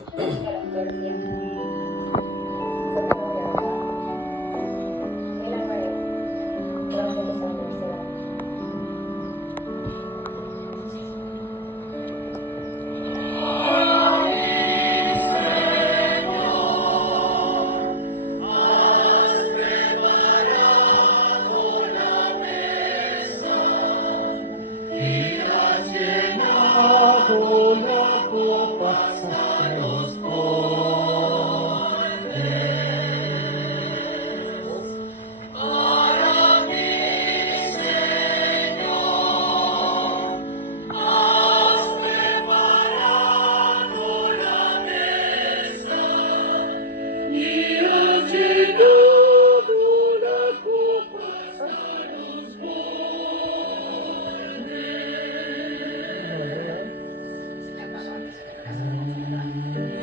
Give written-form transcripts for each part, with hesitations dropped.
para por siempre. Seguro de verdad. Mil Álvarez, Evangelios a la Universidad. La copa hasta los bordes. Para mí, Señor, has preparado la mesa y has llenado la copa hasta los bordes.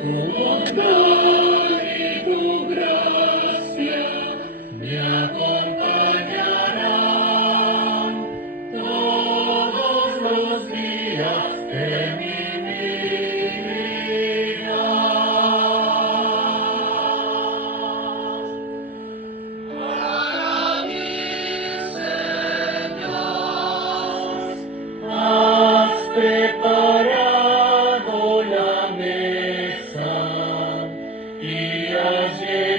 Tu bondad y tu gracia me acompañarán todos los días de mi vida. Para mí, Señor, has preparado la mesa y has llenado